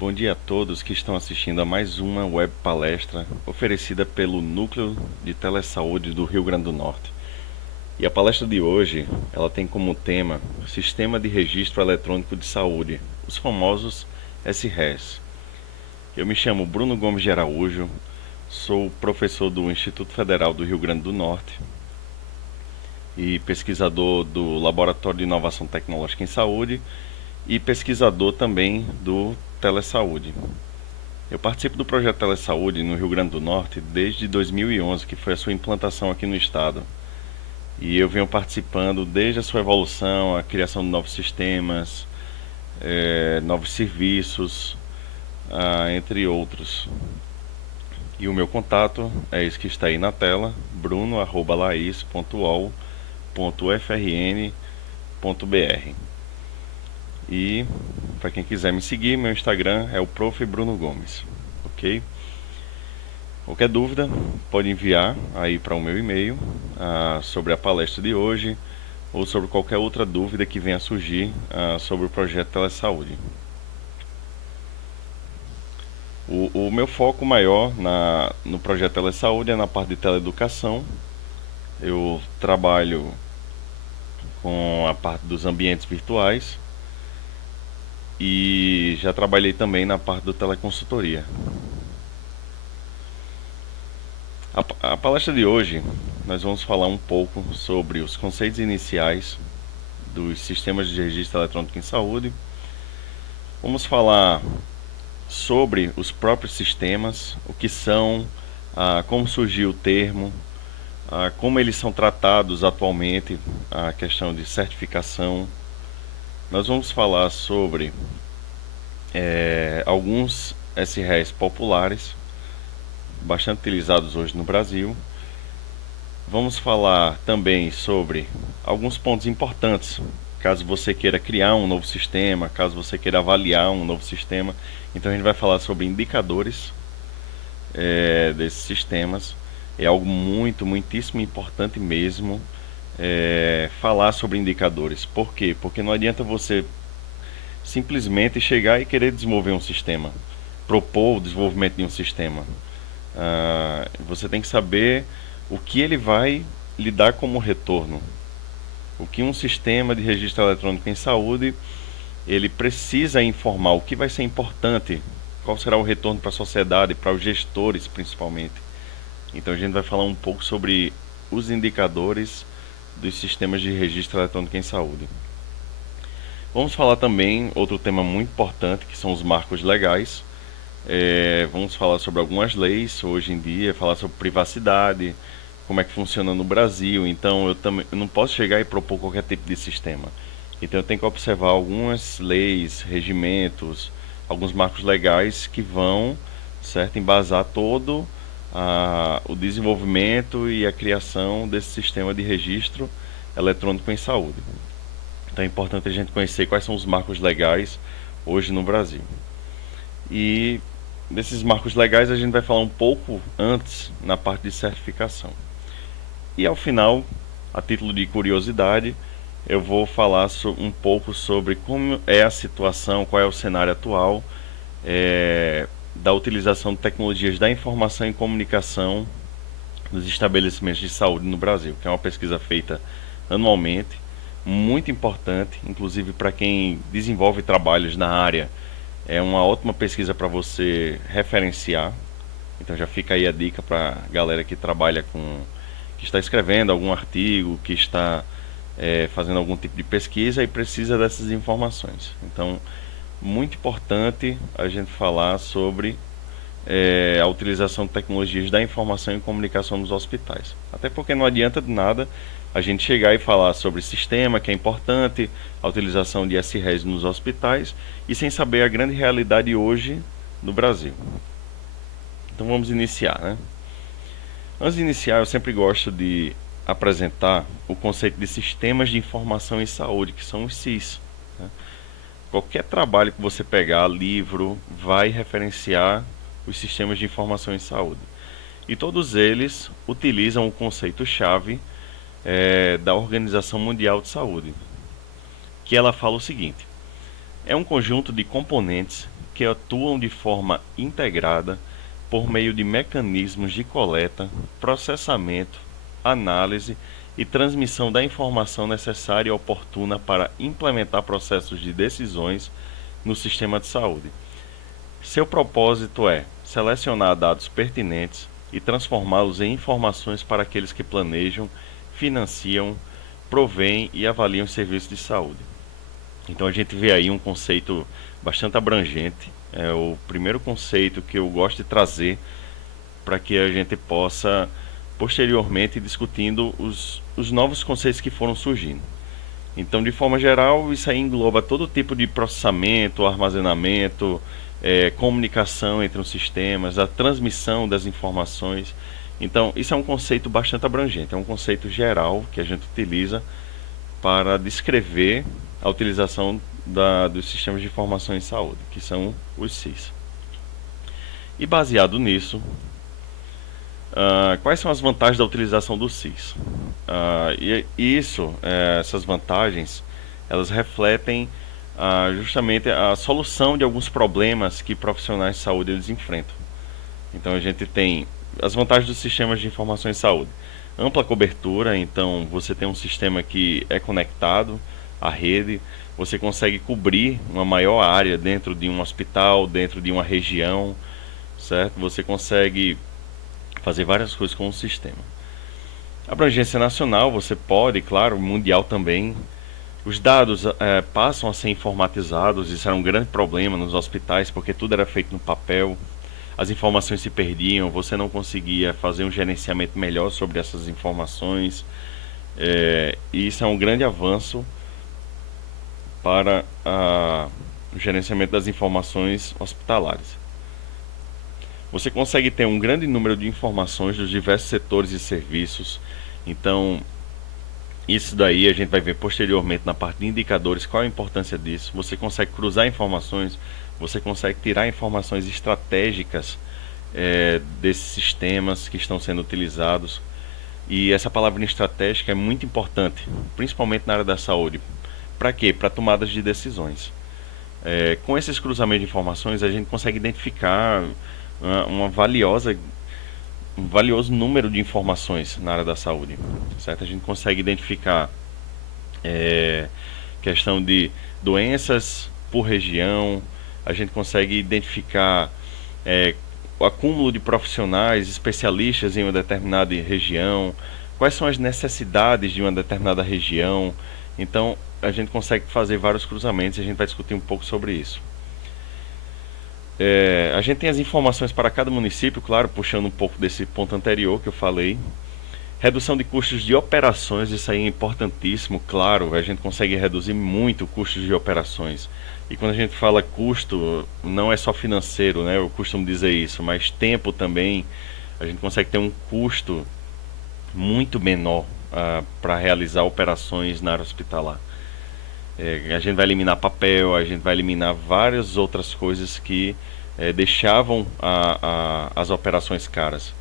Bom dia a todos que estão assistindo a mais uma web palestra oferecida pelo Núcleo de Telesaúde do Rio Grande do Norte. E a palestra de hoje, ela tem como tema Sistema de Registro Eletrônico de Saúde, os famosos SRES. Eu me chamo Bruno Gomes de Araújo, sou professor do Instituto Federal do Rio Grande do Norte e pesquisador do Laboratório de Inovação Tecnológica em Saúde e pesquisador também do Telesaúde. Eu participo do projeto Telesaúde no Rio Grande do Norte desde 2011, que foi a sua implantação aqui no estado. E eu venho participando desde a sua evolução, a criação de novos sistemas, novos serviços, entre outros. E o meu contato é esse que está aí na tela, bruno@lais.ol.frn.br. E para quem quiser me seguir, meu Instagram é o Prof. Bruno Gomes, ok? Qualquer dúvida, pode enviar aí para o meu e-mail sobre a palestra de hoje ou sobre qualquer outra dúvida que venha a surgir sobre o projeto Telesaúde. O meu foco maior no projeto Telesaúde é na parte de teleeducação. Eu trabalho com a parte dos ambientes virtuais e já trabalhei também na parte do teleconsultoria. A palestra de hoje nós vamos falar um pouco sobre os conceitos iniciais dos sistemas de registro eletrônico em saúde. Vamos falar sobre os próprios sistemas, o que são, como surgiu o termo, como eles são tratados atualmente, a questão de certificação. Nós vamos falar sobre alguns SREs populares, bastante utilizados hoje no Brasil. Vamos falar também sobre alguns pontos importantes, caso você queira criar um novo sistema, caso você queira avaliar um novo sistema. Então a gente vai falar sobre indicadores desses sistemas. É algo muitíssimo importante mesmo falar sobre indicadores. Por quê? Porque não adianta você simplesmente chegar e querer desenvolver um sistema, propor o desenvolvimento de um sistema. Você tem que saber o que ele vai lhe dar como retorno. O que um sistema de registro eletrônico em saúde ele precisa informar, o que vai ser importante, qual será o retorno para a sociedade, para os gestores principalmente. Então a gente vai falar um pouco sobre os indicadores dos sistemas de registro eletrônico em saúde. Vamos falar também outro tema muito importante, que são os marcos legais. Vamos falar sobre algumas leis hoje em dia, falar sobre privacidade, como é que funciona no Brasil. Então eu não posso chegar e propor qualquer tipo de sistema. Então eu tenho que observar algumas leis, regimentos, alguns marcos legais que vão, certo, embasar todo o desenvolvimento e a criação desse sistema de registro eletrônico em saúde. Então é importante a gente conhecer quais são os marcos legais hoje no Brasil. E desses marcos legais a gente vai falar um pouco antes na parte de certificação. E ao final, a título de curiosidade, eu vou falar um pouco sobre como é a situação, qual é o cenário atual da utilização de tecnologias da informação e comunicação nos estabelecimentos de saúde no Brasil, que é uma pesquisa feita anualmente, muito importante, inclusive para quem desenvolve trabalhos na área. É uma ótima pesquisa para você referenciar. Então já fica aí a dica para a galera que trabalha que está escrevendo algum artigo, que está fazendo algum tipo de pesquisa e precisa dessas informações. Então, muito importante a gente falar sobre a utilização de tecnologias da informação e comunicação nos hospitais. Até porque não adianta de nada a gente chegar e falar sobre sistema, que é importante, a utilização de SREs nos hospitais, e sem saber a grande realidade hoje no Brasil. Então vamos iniciar, né? Antes de iniciar, eu sempre gosto de apresentar o conceito de sistemas de informação em saúde, que são os SIS. Né? Qualquer trabalho que você pegar, livro, vai referenciar os sistemas de informação em saúde. E todos eles utilizam o conceito-chave da Organização Mundial de Saúde, que ela fala o seguinte: é um conjunto de componentes que atuam de forma integrada por meio de mecanismos de coleta, processamento, análise e transmissão da informação necessária e oportuna para implementar processos de decisões no sistema de saúde. Seu propósito é selecionar dados pertinentes e transformá-los em informações para aqueles que planejam, financiam, provêm e avaliam os serviços de saúde. Então a gente vê aí um conceito bastante abrangente. É o primeiro conceito que eu gosto de trazer para que a gente possa posteriormente ir discutindo os novos conceitos que foram surgindo. Então, de forma geral, isso aí engloba todo tipo de processamento, armazenamento, comunicação entre os sistemas, a transmissão das informações. Então, isso é um conceito bastante abrangente, é um conceito geral que a gente utiliza para descrever a utilização dos sistemas de informação em saúde, que são os SIS. E baseado nisso, quais são as vantagens da utilização do SIS? Essas vantagens, elas refletem justamente a solução de alguns problemas que profissionais de saúde eles enfrentam. Então a gente tem as vantagens dos sistemas de informação em saúde. Ampla cobertura, então você tem um sistema que é conectado à rede, você consegue cobrir uma maior área dentro de um hospital, dentro de uma região, certo? Você consegue fazer várias coisas com o sistema. Abrangência nacional, você pode, claro, mundial também. Os dados passam a ser informatizados, isso era um grande problema nos hospitais, porque tudo era feito no papel, as informações se perdiam, você não conseguia fazer um gerenciamento melhor sobre essas informações, e isso é um grande avanço para o gerenciamento das informações hospitalares. Você consegue ter um grande número de informações dos diversos setores e serviços. Então, isso daí a gente vai ver posteriormente na parte de indicadores qual a importância disso. Você consegue cruzar informações, você consegue tirar informações estratégicas desses sistemas que estão sendo utilizados. E essa palavra estratégica é muito importante, principalmente na área da saúde. Para quê? Para tomadas de decisões. Com esses cruzamentos de informações, a gente consegue identificar um valioso número de informações na área da saúde, certo? A gente consegue identificar questão de doenças por região, a gente consegue identificar o acúmulo de profissionais, especialistas em uma determinada região, quais são as necessidades de uma determinada região. Então a gente consegue fazer vários cruzamentos e a gente vai discutir um pouco sobre isso. A gente tem as informações para cada município, claro, puxando um pouco desse ponto anterior que eu falei. Redução de custos de operações, isso aí é importantíssimo, claro, a gente consegue reduzir muito custos de operações. E quando a gente fala custo, não é só financeiro, né? Eu costumo dizer isso, mas tempo também. A gente consegue ter um custo muito menor para realizar operações na área hospitalar. A gente vai eliminar papel, a gente vai eliminar várias outras coisas que deixavam as operações caras.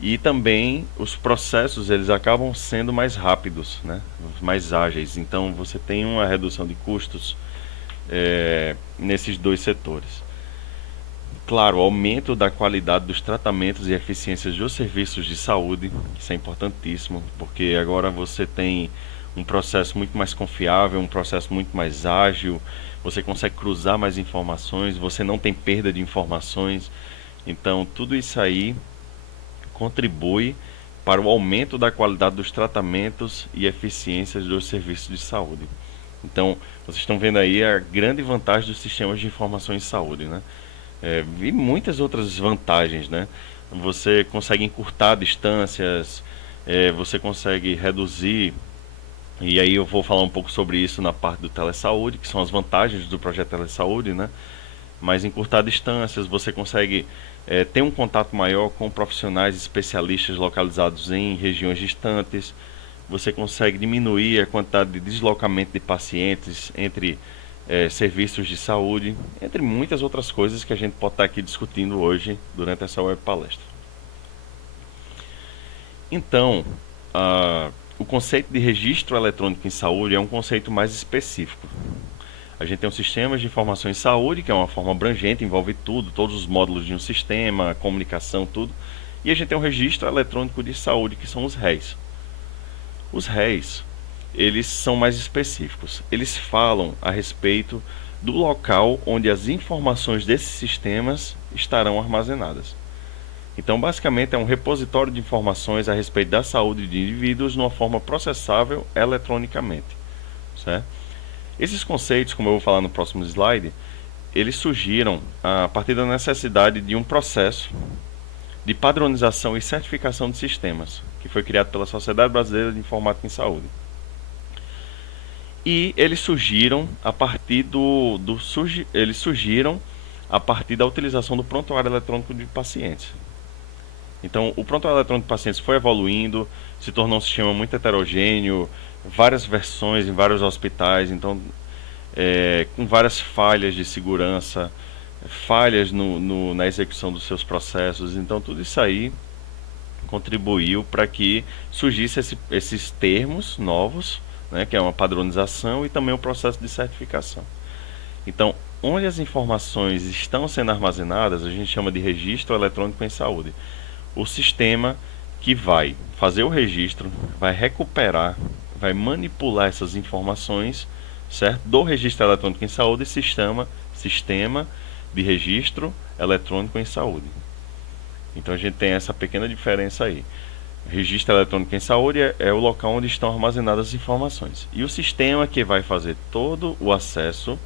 E também os processos eles acabam sendo mais rápidos, né? Mais ágeis. Então você tem uma redução de custos nesses dois setores. Claro, o aumento da qualidade dos tratamentos e eficiências dos serviços de saúde, isso é importantíssimo, porque agora você tem um processo muito mais confiável, um processo muito mais ágil, você consegue cruzar mais informações, você não tem perda de informações. Então tudo isso aí contribui para o aumento da qualidade dos tratamentos e eficiências dos serviços de saúde. Então vocês estão vendo aí a grande vantagem dos sistemas de informação em saúde, né? E muitas outras vantagens, né? Você consegue encurtar distâncias, você consegue reduzir. E aí eu vou falar um pouco sobre isso na parte do telesaúde, que são as vantagens do projeto telesaúde, né? Mas encurtar distâncias, você consegue ter um contato maior com profissionais especialistas localizados em regiões distantes, você consegue diminuir a quantidade de deslocamento de pacientes entre serviços de saúde, entre muitas outras coisas que a gente pode estar aqui discutindo hoje durante essa web palestra. Então, o conceito de registro eletrônico em saúde é um conceito mais específico. A gente tem um sistema de informação em saúde, que é uma forma abrangente, envolve tudo, todos os módulos de um sistema, comunicação, tudo. E a gente tem um registro eletrônico de saúde, que são os REIs. Os REIs, eles são mais específicos. Eles falam a respeito do local onde as informações desses sistemas estarão armazenadas. Então, basicamente, é um repositório de informações a respeito da saúde de indivíduos numa forma processável eletronicamente, certo? Esses conceitos, como eu vou falar no próximo slide, eles surgiram a partir da necessidade de um processo de padronização e certificação de sistemas, que foi criado pela Sociedade Brasileira de Informática em Saúde. E eles surgiram a partir a partir da utilização do prontuário eletrônico de pacientes. Então, o prontuário eletrônico de pacientes foi evoluindo, se tornou um sistema muito heterogêneo, várias versões em vários hospitais, então, com várias falhas de segurança, falhas na execução dos seus processos. Então, tudo isso aí contribuiu para que surgissem esses termos novos, né, que é uma padronização e também o processo de certificação. Então, onde as informações estão sendo armazenadas, a gente chama de registro eletrônico em saúde. O sistema que vai fazer o registro, vai recuperar, vai manipular essas informações, certo? Do registro eletrônico em saúde se chama Sistema de Registro Eletrônico em Saúde. Então a gente tem essa pequena diferença aí. Registro eletrônico em saúde é o local onde estão armazenadas as informações. E o sistema que vai fazer todo o acesso,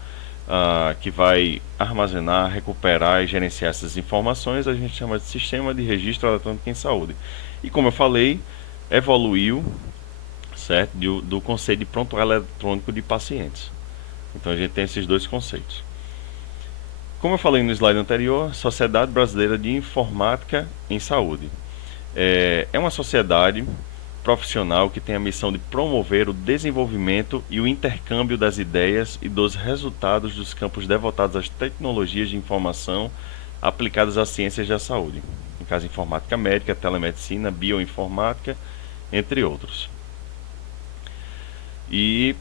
que vai armazenar, recuperar e gerenciar essas informações, a gente chama de Sistema de Registro Eletrônico em Saúde. E como eu falei, evoluiu, certo, do conceito de prontuário eletrônico de pacientes. Então a gente tem esses dois conceitos. Como eu falei no slide anterior, Sociedade Brasileira de Informática em Saúde. É uma sociedade profissional que tem a missão de promover o desenvolvimento e o intercâmbio das ideias e dos resultados dos campos devotados às tecnologias de informação aplicadas às ciências da saúde, no caso informática médica, telemedicina, bioinformática, entre outros. E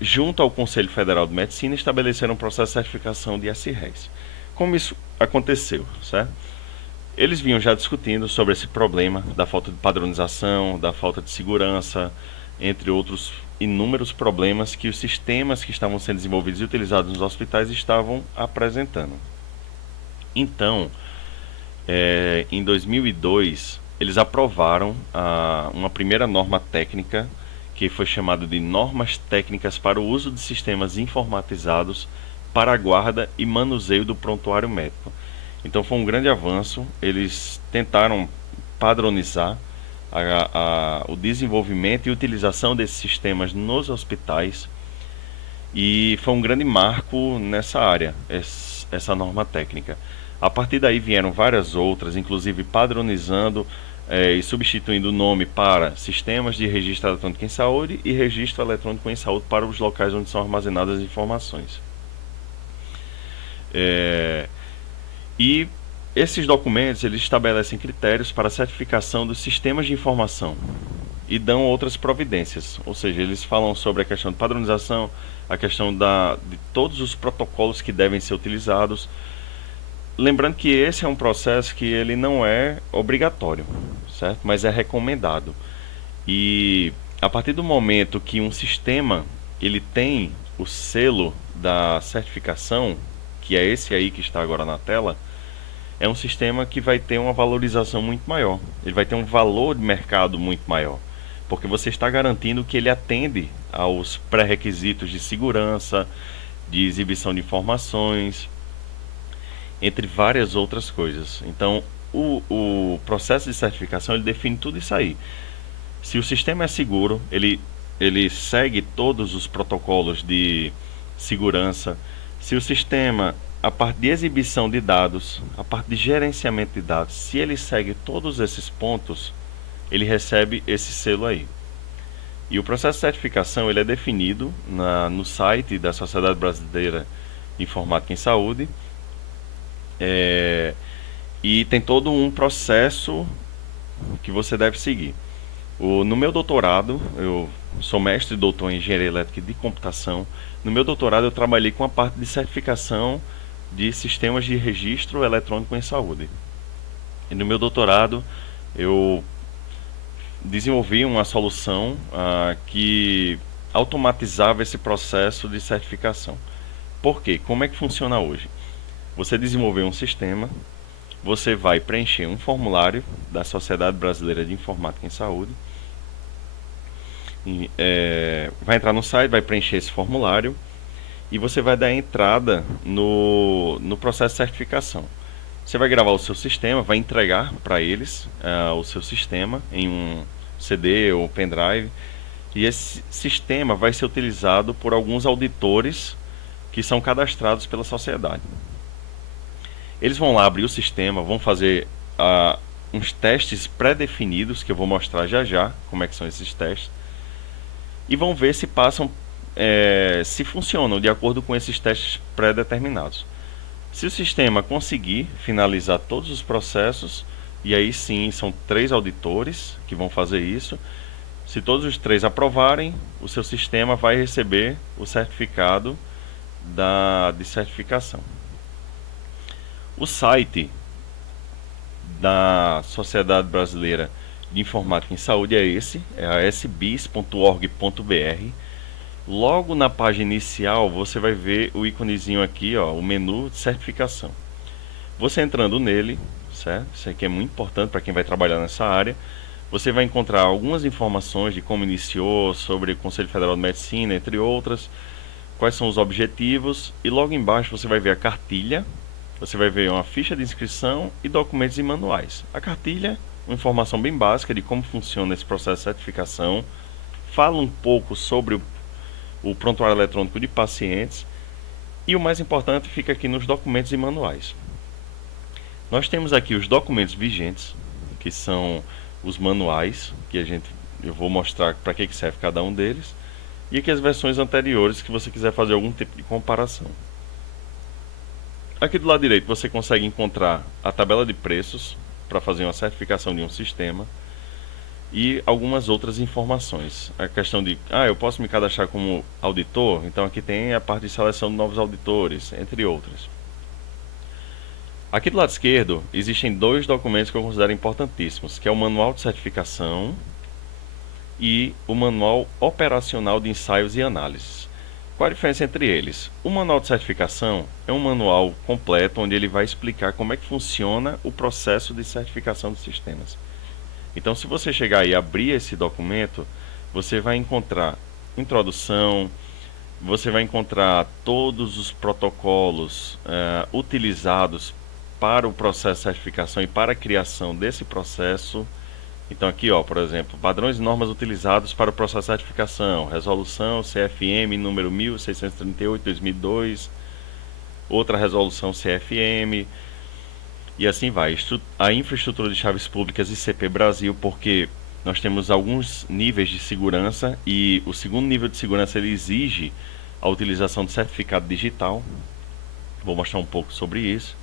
junto ao Conselho Federal de Medicina estabeleceram um processo de certificação de SREs. Como isso aconteceu, certo? Eles vinham já discutindo sobre esse problema da falta de padronização, da falta de segurança, entre outros inúmeros problemas que os sistemas que estavam sendo desenvolvidos e utilizados nos hospitais estavam apresentando. Então, em 2002, eles aprovaram uma primeira norma técnica que foi chamada de Normas Técnicas para o Uso de Sistemas Informatizados para a Guarda e Manuseio do Prontuário Médico. Então foi um grande avanço. Eles tentaram padronizar o desenvolvimento e utilização desses sistemas nos hospitais, e foi um grande marco nessa área, essa norma técnica. A partir daí vieram várias outras, inclusive padronizando e substituindo o nome para Sistemas de Registro Eletrônico em Saúde e Registro Eletrônico em Saúde para os locais onde são armazenadas as informações. E esses documentos, eles estabelecem critérios para a certificação dos sistemas de informação e dão outras providências, ou seja, eles falam sobre a questão de padronização, a questão de todos os protocolos que devem ser utilizados. Lembrando que esse é um processo que ele não é obrigatório, certo? Mas é recomendado. E a partir do momento que um sistema ele tem o selo da certificação, que é esse aí que está agora na tela, é um sistema que vai ter uma valorização muito maior. Ele vai ter um valor de mercado muito maior, porque você está garantindo que ele atende aos pré-requisitos de segurança, de exibição de informações, entre várias outras coisas. Então, o processo de certificação ele define tudo isso aí. Se o sistema é seguro, ele segue todos os protocolos de segurança. Se o sistema, a parte de exibição de dados, a parte de gerenciamento de dados, se ele segue todos esses pontos, ele recebe esse selo aí. E o processo de certificação ele é definido no site da Sociedade Brasileira de Informática em Saúde, e tem todo um processo que você deve seguir. No meu doutorado, eu sou mestre e doutor em engenharia elétrica e de computação. No meu doutorado, eu trabalhei com a parte de certificação de sistemas de registro eletrônico em saúde. E no meu doutorado, eu desenvolvi uma solução que automatizava esse processo de certificação. Por quê? Como é que funciona hoje? Você desenvolveu um sistema, você vai preencher um formulário da Sociedade Brasileira de Informática em Saúde, vai entrar no site, vai preencher esse formulário e você vai dar entrada no processo de certificação. Você vai gravar o seu sistema, vai entregar para eles o seu sistema em um CD ou pendrive, e esse sistema vai ser utilizado por alguns auditores que são cadastrados pela sociedade. Eles vão lá abrir o sistema, vão fazer uns testes pré-definidos, que eu vou mostrar já já como é que são esses testes, e vão ver se passam, se funcionam de acordo com esses testes pré-determinados. Se o sistema conseguir finalizar todos os processos, e aí sim são 3 auditores que vão fazer isso, se todos os 3 aprovarem, o seu sistema vai receber o certificado de certificação. O site da Sociedade Brasileira de Informática em Saúde é esse, é a sbis.org.br. Logo na página inicial você vai ver o íconezinho aqui, ó, o menu de certificação. Você entrando nele, certo? Isso aqui é muito importante para quem vai trabalhar nessa área. Você vai encontrar algumas informações de como iniciou, sobre o Conselho Federal de Medicina, entre outras, quais são os objetivos, e logo embaixo você vai ver a cartilha, você vai ver uma ficha de inscrição e documentos e manuais. A cartilha, uma informação bem básica de como funciona esse processo de certificação, fala um pouco sobre o prontuário eletrônico de pacientes, e o mais importante fica aqui nos documentos e manuais. Nós temos aqui os documentos vigentes, que são os manuais, que eu vou mostrar para que serve cada um deles, e aqui as versões anteriores, se você quiser fazer algum tipo de comparação. Aqui do lado direito você consegue encontrar a tabela de preços para fazer uma certificação de um sistema e algumas outras informações. A questão de, eu posso me cadastrar como auditor, então aqui tem a parte de seleção de novos auditores, entre outras. Aqui do lado esquerdo existem 2 documentos que eu considero importantíssimos, que é o Manual de Certificação e o Manual Operacional de Ensaios e Análises. Qual a diferença entre eles? O Manual de Certificação é um manual completo onde ele vai explicar como é que funciona o processo de certificação dos sistemas. Então, se você chegar e abrir esse documento, você vai encontrar introdução, você vai encontrar todos os protocolos utilizados para o processo de certificação e para a criação desse processo. Então aqui, ó, por exemplo, padrões e normas utilizados para o processo de certificação, resolução CFM número 1638/2002, outra resolução CFM, e assim vai. A infraestrutura de chaves públicas ICP Brasil, porque nós temos alguns níveis de segurança e o segundo nível de segurança ele exige a utilização de certificado digital. Vou mostrar um pouco sobre isso.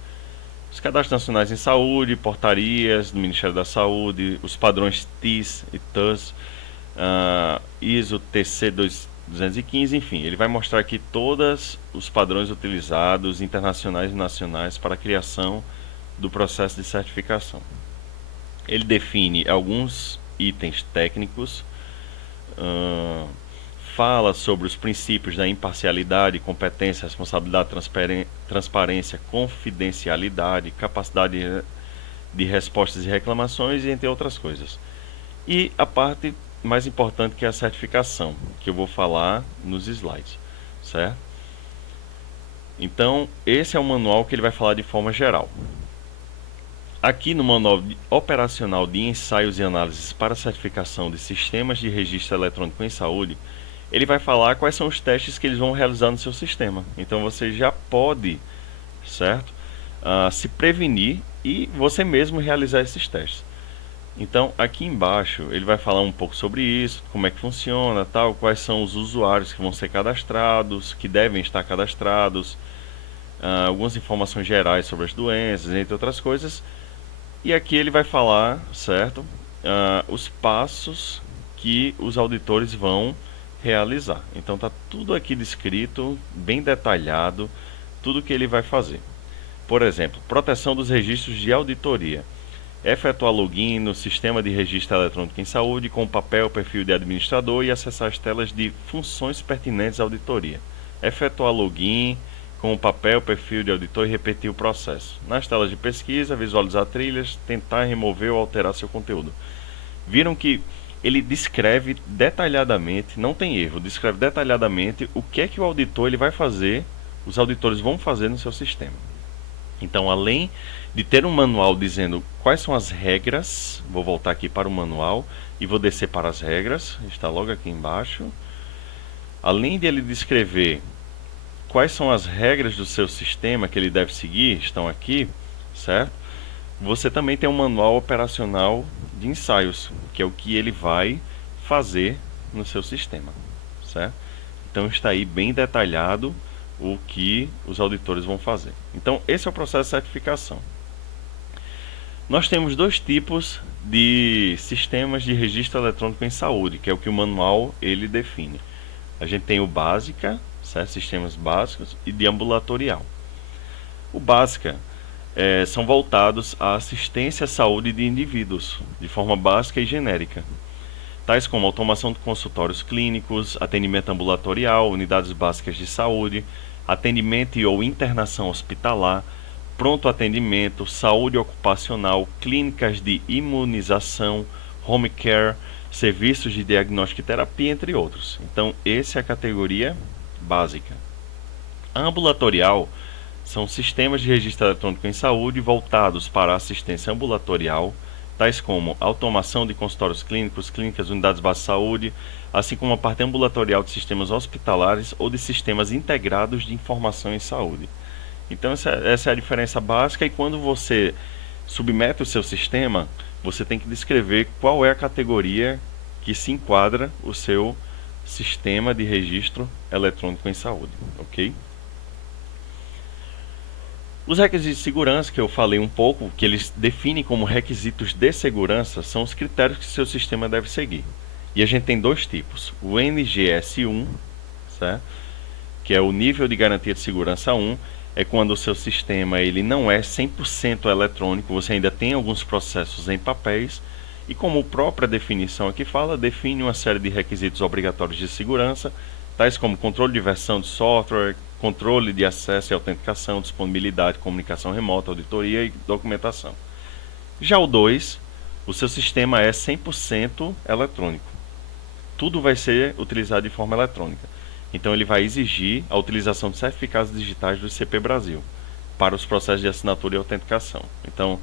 Os cadastros nacionais em saúde, portarias do Ministério da Saúde, os padrões TIS e TUS, ISO TC 215, enfim, ele vai mostrar aqui todos os padrões utilizados, internacionais e nacionais, para a criação do processo de certificação. Ele define alguns itens técnicos, fala sobre os princípios da imparcialidade, competência, responsabilidade, transparência, confidencialidade, capacidade de respostas e reclamações, entre outras coisas. E a parte mais importante, que é a certificação, que eu vou falar nos slides, certo? Então, esse é o manual que ele vai falar de forma geral. Aqui no Manual Operacional de Ensaios e Análises para a Certificação de Sistemas de Registro Eletrônico em Saúde, ele vai falar quais são os testes que eles vão realizar no seu sistema. Então você já pode, certo? Se prevenir e você mesmo realizar esses testes. Então aqui embaixo ele vai falar um pouco sobre isso, como é que funciona, tal, quais são os usuários que vão ser cadastrados, que devem estar cadastrados, algumas informações gerais sobre as doenças, entre outras coisas. E aqui ele vai falar, certo? Os passos que os auditores vão realizar. Então está tudo aqui descrito, bem detalhado, tudo que ele vai fazer. Por exemplo, proteção dos registros de auditoria. Efetuar login no sistema de registro eletrônico em saúde com papel, perfil de administrador e acessar as telas de funções pertinentes à auditoria. Efetuar login com o papel, perfil de auditor e repetir o processo. Nas telas de pesquisa, visualizar trilhas, tentar remover ou alterar seu conteúdo. Viram que ele descreve detalhadamente, não tem erro, descreve detalhadamente o que é que o auditor ele vai fazer, os auditores vão fazer no seu sistema. Então, além de ter um manual dizendo quais são as regras, vou voltar aqui para o manual e vou descer para as regras, está logo aqui embaixo. Além de ele descrever quais são as regras do seu sistema que ele deve seguir, estão aqui, certo? Você também tem um manual operacional de ensaios, que é o que ele vai fazer no seu sistema, certo? Então está aí bem detalhado o que os auditores vão fazer. Então esse é o processo de certificação. Nós temos dois tipos de sistemas de registro eletrônico em saúde, que é o que o manual ele define. A gente tem o básica, certo? Sistemas básicos, e de ambulatorial. O básica são voltados à assistência à saúde de indivíduos, de forma básica e genérica, tais como automação de consultórios clínicos, atendimento ambulatorial, unidades básicas de saúde, atendimento e ou internação hospitalar, pronto atendimento, saúde ocupacional, clínicas de imunização, home care, serviços de diagnóstico e terapia, entre outros. Então, essa é a categoria básica. A ambulatorial são sistemas de registro eletrônico em saúde voltados para a assistência ambulatorial, tais como automação de consultórios clínicos, clínicas, unidades básicas de saúde, assim como a parte ambulatorial de sistemas hospitalares ou de sistemas integrados de informação em saúde. Então essa é a diferença básica, e quando você submete o seu sistema, você tem que descrever qual é a categoria que se enquadra o seu sistema de registro eletrônico em saúde, ok? Os requisitos de segurança, que eu falei um pouco, que eles definem como requisitos de segurança, são os critérios que seu sistema deve seguir. E a gente tem dois tipos. O NGS1, certo? Que é o nível de garantia de segurança 1, é quando o seu sistema ele não é 100% eletrônico, você ainda tem alguns processos em papéis, e como a própria definição aqui fala, define uma série de requisitos obrigatórios de segurança, tais como controle de versão de software, controle de acesso e autenticação, disponibilidade, comunicação remota, auditoria e documentação. Já o 2, o seu sistema é 100% eletrônico. Tudo vai ser utilizado de forma eletrônica. Então ele vai exigir a utilização de certificados digitais do ICP Brasil para os processos de assinatura e autenticação. Então,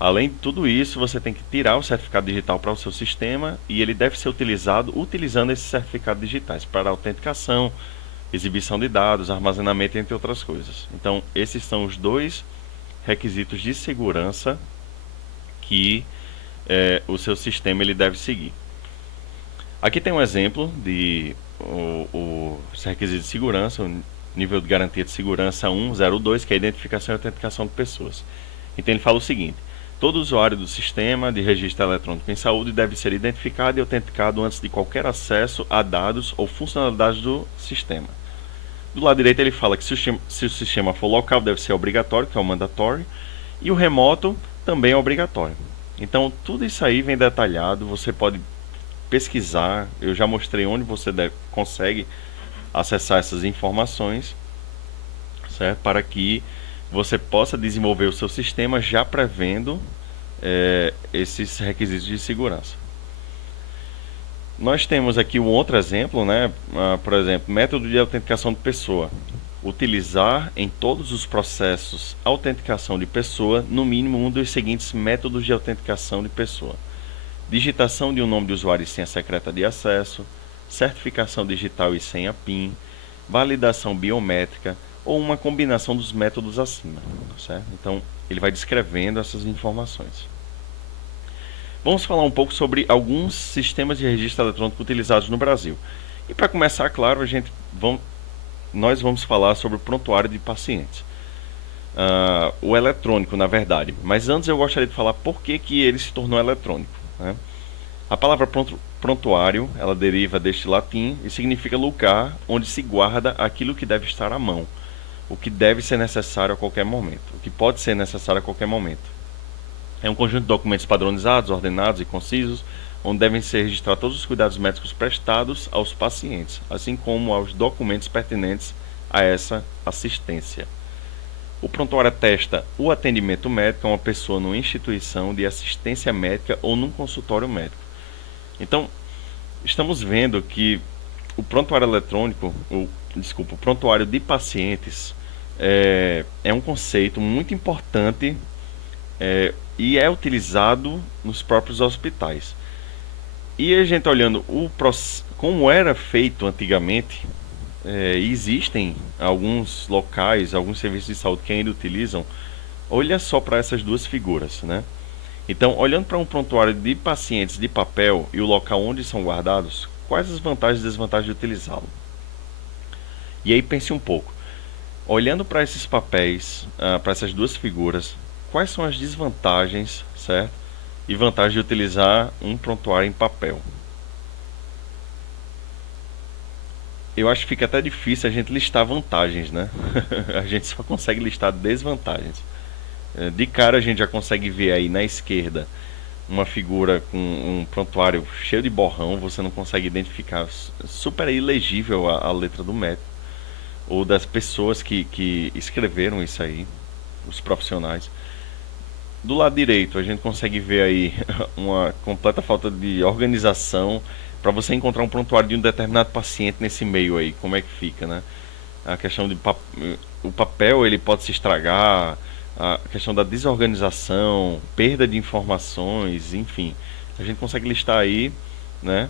além de tudo isso, você tem que tirar o certificado digital para o seu sistema, e ele deve ser utilizado utilizando esses certificados digitais para autenticação, exibição de dados, armazenamento, entre outras coisas. Então, esses são os dois requisitos de segurança que o seu sistema ele deve seguir. Aqui tem um exemplo de os requisitos de segurança, o nível de garantia de segurança 102, que é a identificação e autenticação de pessoas. Então ele fala o seguinte: todo usuário do sistema de registro eletrônico em saúde deve ser identificado e autenticado antes de qualquer acesso a dados ou funcionalidades do sistema. Do lado direito ele fala que se o sistema for local deve ser obrigatório, que é o mandatório, e o remoto também é obrigatório. Então tudo isso aí vem detalhado, você pode pesquisar, eu já mostrei onde você consegue acessar essas informações, certo? Para que você possa desenvolver o seu sistema já prevendo esses requisitos de segurança. Nós temos aqui um outro exemplo, né? Por exemplo, método de autenticação de pessoa. Utilizar em todos os processos autenticação de pessoa, no mínimo um dos seguintes métodos de autenticação de pessoa: digitação de um nome de usuário e senha secreta de acesso, certificação digital e senha PIN, validação biométrica ou uma combinação dos métodos acima, certo? Então, ele vai descrevendo essas informações. Vamos falar um pouco sobre alguns sistemas de registro eletrônico utilizados no Brasil. E para começar, claro, nós vamos falar sobre o prontuário de pacientes. O eletrônico, na verdade. Mas antes eu gostaria de falar por que ele se tornou eletrônico, né? A palavra prontuário, ela deriva deste latim e significa lugar onde se guarda aquilo que deve estar à mão, o que deve ser necessário a qualquer momento, o que pode ser necessário a qualquer momento. É um conjunto de documentos padronizados, ordenados e concisos, onde devem ser registrados todos os cuidados médicos prestados aos pacientes, assim como aos documentos pertinentes a essa assistência. O prontuário atesta o atendimento médico a uma pessoa numa instituição de assistência médica ou num consultório médico. Então, estamos vendo que o prontuário eletrônico, o prontuário de pacientes é um conceito muito importante e é utilizado nos próprios hospitais. E a gente olhando como era feito antigamente, existem alguns locais, alguns serviços de saúde que ainda utilizam. Olha só para essas duas figuras, né? Então, olhando para um prontuário de pacientes de papel e o local onde são guardados, quais as vantagens e desvantagens de utilizá-lo? E aí pense um pouco. Olhando para esses papéis, para essas duas figuras, quais são as desvantagens, certo? E vantagens de utilizar um prontuário em papel? Eu acho que fica até difícil a gente listar vantagens, né? A gente só consegue listar desvantagens. De cara a gente já consegue ver aí na esquerda uma figura com um prontuário cheio de borrão, você não consegue identificar, super ilegível a letra do médico ou das pessoas que escreveram isso aí, os profissionais. Do lado direito a gente consegue ver aí uma completa falta de organização para você encontrar um prontuário de um determinado paciente nesse meio aí, como é que fica, né? A questão de o papel ele pode se estragar, a questão da desorganização, perda de informações, enfim, a gente consegue listar aí, né,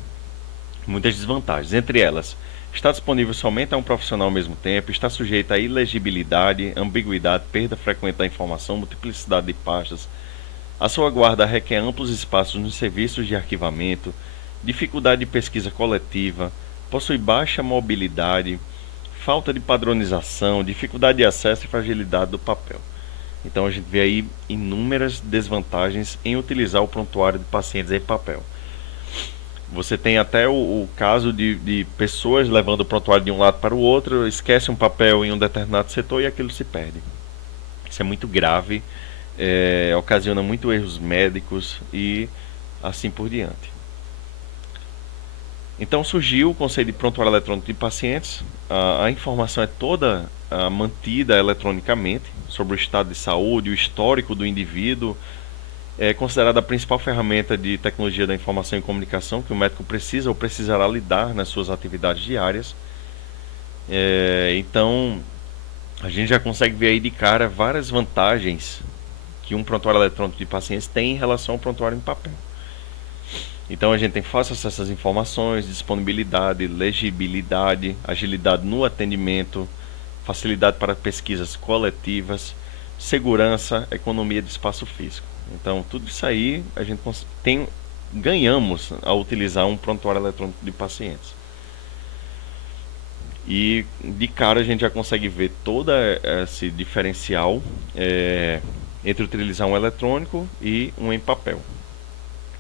muitas desvantagens. Entre elas, está disponível somente a um profissional ao mesmo tempo, está sujeito a ilegibilidade, ambiguidade, perda frequente da informação, multiplicidade de pastas. A sua guarda requer amplos espaços nos serviços de arquivamento, dificuldade de pesquisa coletiva, possui baixa mobilidade, falta de padronização, dificuldade de acesso e fragilidade do papel. Então a gente vê aí inúmeras desvantagens em utilizar o prontuário de pacientes em papel. Você tem até o caso de pessoas levando o prontuário de um lado para o outro, esquece um papel em um determinado setor e aquilo se perde. Isso é muito grave, ocasiona muito erros médicos e assim por diante. Então surgiu o conceito de prontuário eletrônico de pacientes. A informação é toda mantida eletronicamente sobre o estado de saúde, o histórico do indivíduo. É considerada a principal ferramenta de tecnologia da informação e comunicação que o médico precisa ou precisará lidar nas suas atividades diárias. Então a gente já consegue ver aí de cara várias vantagens que um prontuário eletrônico de pacientes tem em relação ao prontuário em papel. Então a gente tem fácil acesso às informações, disponibilidade, legibilidade, agilidade no atendimento, facilidade para pesquisas coletivas, segurança, economia de espaço físico. Então tudo isso aí a gente ganhamos ao utilizar um prontuário eletrônico de pacientes. E de cara a gente já consegue ver todo esse diferencial entre utilizar um eletrônico e um em papel,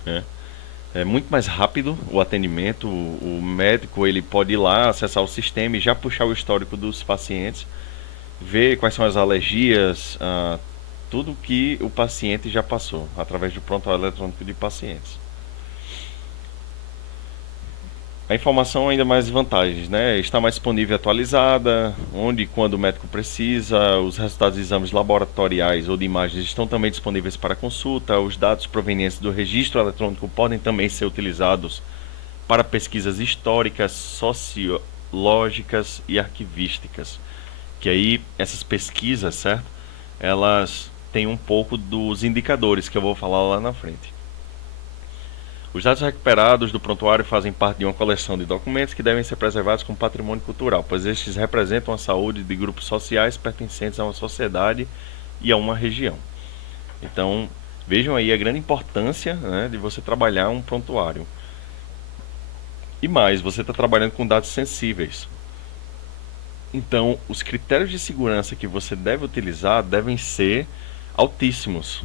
né? É muito mais rápido o atendimento, o médico ele pode ir lá, acessar o sistema e já puxar o histórico dos pacientes, ver quais são as alergias, tudo que o paciente já passou, através do prontuário eletrônico de pacientes. A informação ainda mais vantagens, né? Está mais disponível e atualizada, onde e quando o médico precisa, os resultados de exames laboratoriais ou de imagens estão também disponíveis para consulta, os dados provenientes do registro eletrônico podem também ser utilizados para pesquisas históricas, sociológicas e arquivísticas. Que aí essas pesquisas, certo? Elas têm um pouco dos indicadores que eu vou falar lá na frente. Os dados recuperados do prontuário fazem parte de uma coleção de documentos que devem ser preservados como patrimônio cultural, pois estes representam a saúde de grupos sociais pertencentes a uma sociedade e a uma região. Então, vejam aí a grande importância, né, de você trabalhar um prontuário. E mais, você está trabalhando com dados sensíveis. Então, os critérios de segurança que você deve utilizar devem ser altíssimos.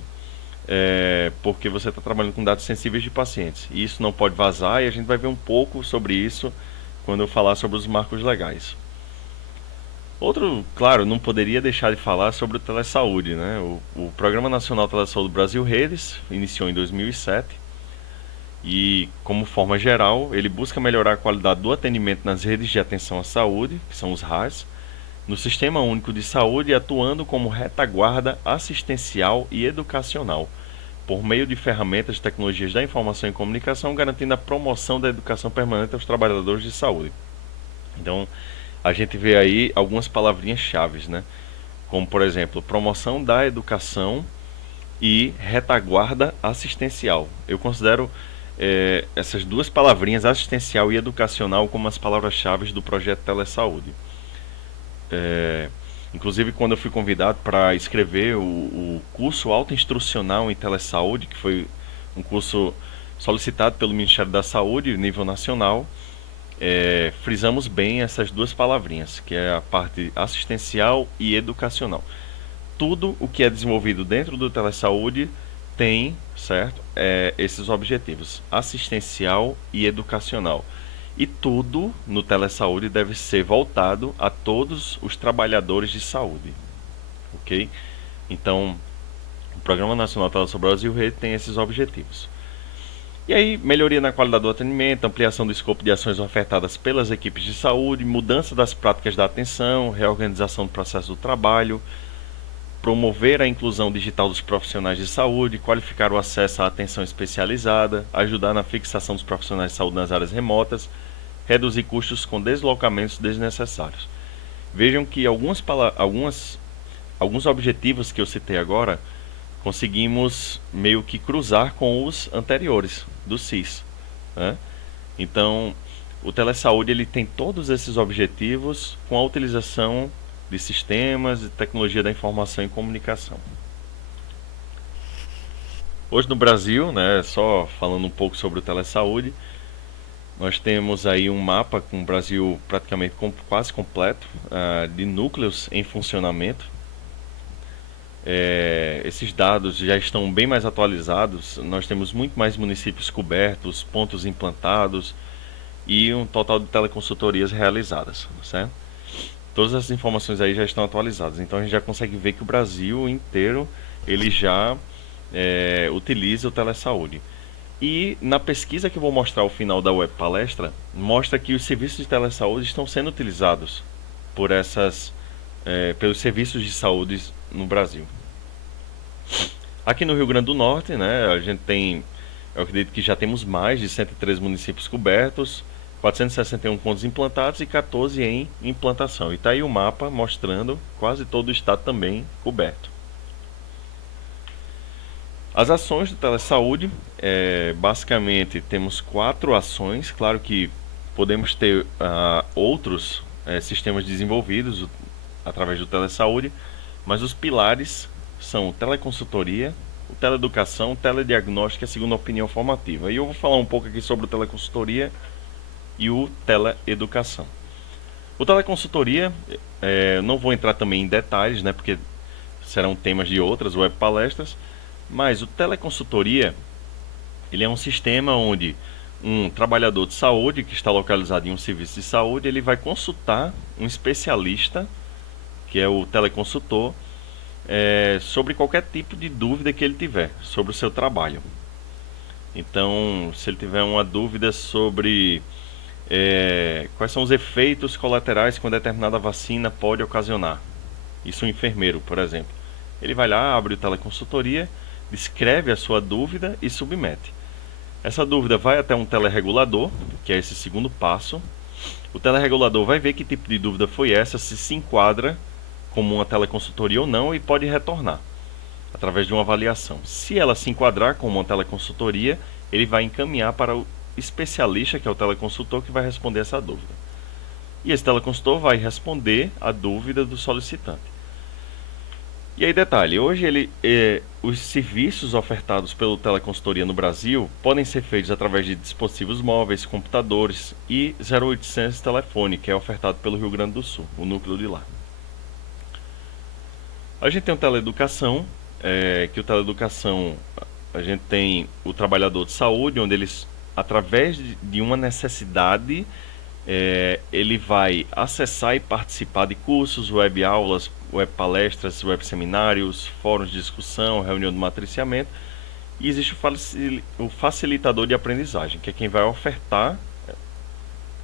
porque você está trabalhando com dados sensíveis de pacientes. E isso não pode vazar, e a gente vai ver um pouco sobre isso quando eu falar sobre os marcos legais. Outro, claro, não poderia deixar de falar sobre o Telesaúde, né? O Programa Nacional Telesaúde Brasil Redes iniciou em 2007 e, como forma geral, ele busca melhorar a qualidade do atendimento nas redes de atenção à saúde, que são os RAS, no Sistema Único de Saúde, atuando como retaguarda assistencial e educacional, por meio de ferramentas de tecnologias da informação e comunicação, garantindo a promoção da educação permanente aos trabalhadores de saúde. Então, a gente vê aí algumas palavrinhas-chave, né? Como, por exemplo, promoção da educação e retaguarda assistencial. Eu considero essas duas palavrinhas, assistencial e educacional, como as palavras-chave do projeto Telesaúde. Inclusive, quando eu fui convidado para escrever o curso autoinstrucional em Telesaúde, que foi um curso solicitado pelo Ministério da Saúde, nível nacional, frisamos bem essas duas palavrinhas, que é a parte assistencial e educacional. Tudo o que é desenvolvido dentro do Telesaúde tem, certo? Esses objetivos, assistencial e educacional. E tudo no Telesaúde deve ser voltado a todos os trabalhadores de saúde, ok? Então, o Programa Nacional Telesaúde Brasil Rede tem esses objetivos. E aí, melhoria na qualidade do atendimento, ampliação do escopo de ações ofertadas pelas equipes de saúde, mudança das práticas da atenção, reorganização do processo do trabalho, promover a inclusão digital dos profissionais de saúde, qualificar o acesso à atenção especializada, ajudar na fixação dos profissionais de saúde nas áreas remotas, reduzir custos com deslocamentos desnecessários. Vejam que alguns objetivos que eu citei agora, conseguimos meio que cruzar com os anteriores do CIS, né? Então, o Telesaúde ele tem todos esses objetivos com a utilização de sistemas e tecnologia da informação e comunicação. Hoje no Brasil, né, só falando um pouco sobre o Telesaúde, nós temos aí um mapa com o Brasil praticamente quase completo de núcleos em funcionamento. Esses dados já estão bem mais atualizados. Nós temos muito mais municípios cobertos, pontos implantados e um total de teleconsultorias realizadas, certo? Todas essas informações aí já estão atualizadas. Então a gente já consegue ver que o Brasil inteiro ele já utiliza o Telesaúde. E na pesquisa que eu vou mostrar ao final da web palestra, mostra que os serviços de telesaúde estão sendo utilizados pelos serviços de saúde no Brasil. Aqui no Rio Grande do Norte, né, a gente tem, eu acredito que já temos mais de 103 municípios cobertos, 461 pontos implantados e 14 em implantação. E está aí o mapa mostrando quase todo o estado também coberto. As ações do Telesaúde, basicamente temos 4 ações. Claro que podemos ter outros sistemas desenvolvidos através do Telesaúde, mas os pilares são teleconsultoria, o teleeducação, o telediagnóstico e a segunda opinião formativa. E eu vou falar um pouco aqui sobre o teleconsultoria e o teleeducação. O teleconsultoria, não vou entrar também em detalhes, né, porque serão temas de outras web palestras, mas o teleconsultoria, ele é um sistema onde um trabalhador de saúde que está localizado em um serviço de saúde, ele vai consultar um especialista, que é o teleconsultor, sobre qualquer tipo de dúvida que ele tiver sobre o seu trabalho. Então, se ele tiver uma dúvida sobre quais são os efeitos colaterais que uma determinada vacina pode ocasionar, isso um enfermeiro, por exemplo, ele vai lá, abre o teleconsultoria, descreve a sua dúvida e submete. Essa dúvida vai até um teleregulador, que é esse segundo passo. O teleregulador vai ver que tipo de dúvida foi essa, se enquadra como uma teleconsultoria ou não, e pode retornar através de uma avaliação. Se ela se enquadrar como uma teleconsultoria, ele vai encaminhar para o especialista, que é o teleconsultor, que vai responder essa dúvida. E esse teleconsultor vai responder a dúvida do solicitante. E aí, detalhe, hoje os serviços ofertados pelo teleconsultoria no Brasil podem ser feitos através de dispositivos móveis, computadores e 0800 telefone, que é ofertado pelo Rio Grande do Sul, o núcleo de lá. A gente tem o teleeducação, que o teleeducação, a gente tem o trabalhador de saúde, onde eles, através de uma necessidade, ele vai acessar e participar de cursos, web aulas, web palestras, web seminários, fóruns de discussão, reunião de matriciamento, e existe o facilitador de aprendizagem, que é quem vai ofertar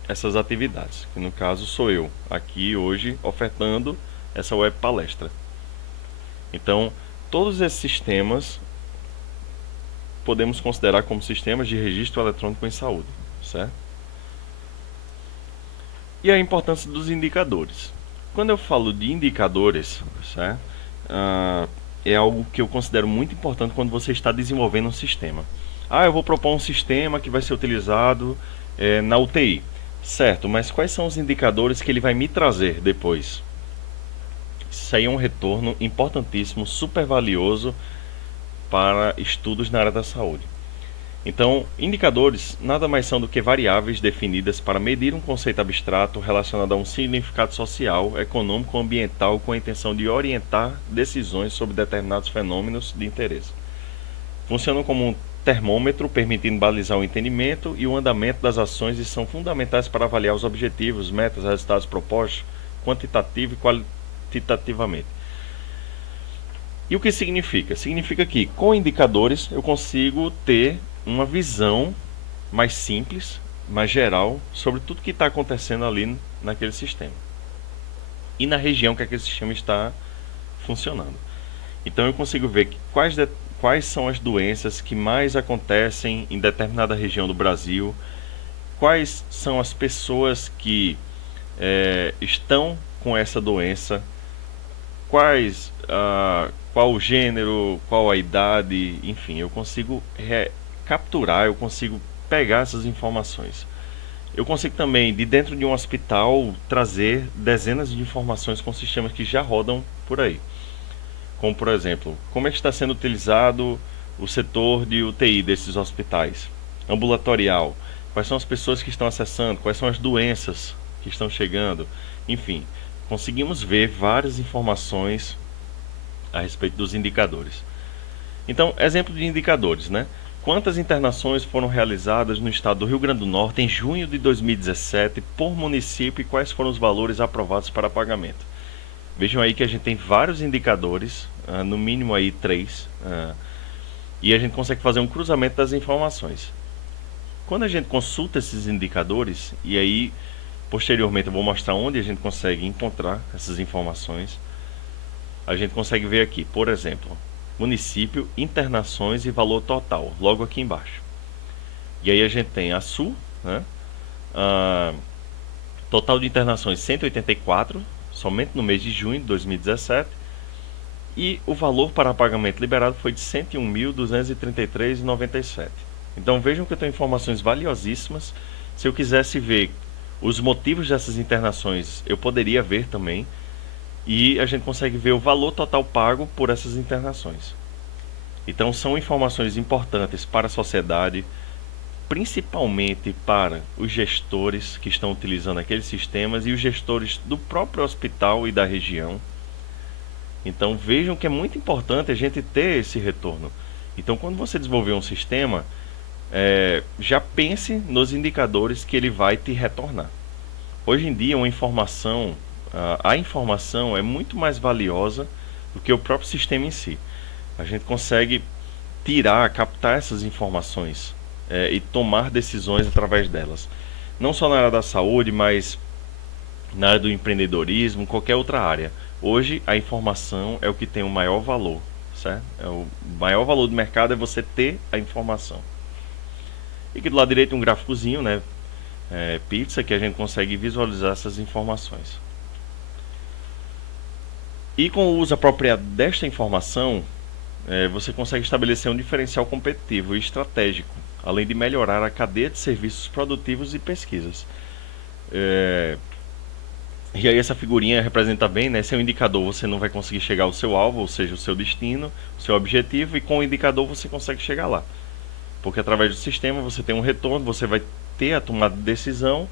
essas atividades, que no caso sou eu, aqui hoje ofertando essa web palestra. Então, todos esses sistemas podemos considerar como sistemas de registro eletrônico em saúde, certo? E a importância dos indicadores. Quando eu falo de indicadores, certo? É algo que eu considero muito importante quando você está desenvolvendo um sistema. Eu vou propor um sistema que vai ser utilizado na UTI. Certo, mas quais são os indicadores que ele vai me trazer depois? Isso aí é um retorno importantíssimo, super valioso para estudos na área da saúde. Então, indicadores nada mais são do que variáveis definidas para medir um conceito abstrato relacionado a um significado social, econômico ou ambiental com a intenção de orientar decisões sobre determinados fenômenos de interesse. Funcionam como um termômetro, permitindo balizar o entendimento e o andamento das ações e são fundamentais para avaliar os objetivos, metas, resultados propostos, quantitativo e qualitativamente. E o que significa? Significa que com indicadores eu consigo ter uma visão mais simples, mais geral, sobre tudo que está acontecendo ali naquele sistema. E na região que aquele sistema está funcionando. Então eu consigo ver quais são as doenças que mais acontecem em determinada região do Brasil, quais são as pessoas que estão com essa doença, qual o gênero, qual a idade, enfim, eu consigo capturar, eu consigo pegar essas informações. Eu consigo também, de dentro de um hospital, trazer dezenas de informações com sistemas que já rodam por aí. Como, por exemplo, como é que está sendo utilizado o setor de UTI desses hospitais, ambulatorial, quais são as pessoas que estão acessando, quais são as doenças que estão chegando, enfim, conseguimos ver várias informações a respeito dos indicadores. Então, exemplo de indicadores, né? Quantas internações foram realizadas no estado do Rio Grande do Norte em junho de 2017 por município e quais foram os valores aprovados para pagamento? Vejam aí que a gente tem vários indicadores, no mínimo aí 3, e a gente consegue fazer um cruzamento das informações. Quando a gente consulta esses indicadores, e aí posteriormente eu vou mostrar onde a gente consegue encontrar essas informações, a gente consegue ver aqui, por exemplo, município, internações e valor total, logo aqui embaixo. E aí a gente tem a Sul, né? Total de internações 184, somente no mês de junho de 2017, e o valor para pagamento liberado foi de R$ 101.233,97. Então vejam que eu tenho informações valiosíssimas. Se eu quisesse ver os motivos dessas internações, eu poderia ver também, e a gente consegue ver o valor total pago por essas internações. Então são informações importantes para a sociedade, principalmente para os gestores que estão utilizando aqueles sistemas e os gestores do próprio hospital e da região. Então vejam que é muito importante a gente ter esse retorno. Então quando você desenvolver um sistema, já pense nos indicadores que ele vai te retornar. Hoje em dia a informação é muito mais valiosa do que o próprio sistema em si. A gente consegue captar essas informações e tomar decisões através delas. Não só na área da saúde, mas na área do empreendedorismo, qualquer outra área. Hoje a informação é o que tem o maior valor, certo? O maior valor do mercado é você ter a informação. E aqui do lado direito um gráficozinho, né? Pizza, que a gente consegue visualizar essas informações. E com o uso apropriado desta informação, você consegue estabelecer um diferencial competitivo e estratégico, além de melhorar a cadeia de serviços produtivos e pesquisas. E aí essa figurinha representa bem, né? Sem o indicador você não vai conseguir chegar ao seu alvo, ou seja, o seu destino, o seu objetivo, e com o indicador você consegue chegar lá. Porque através do sistema você tem um retorno, você vai ter a tomada de decisão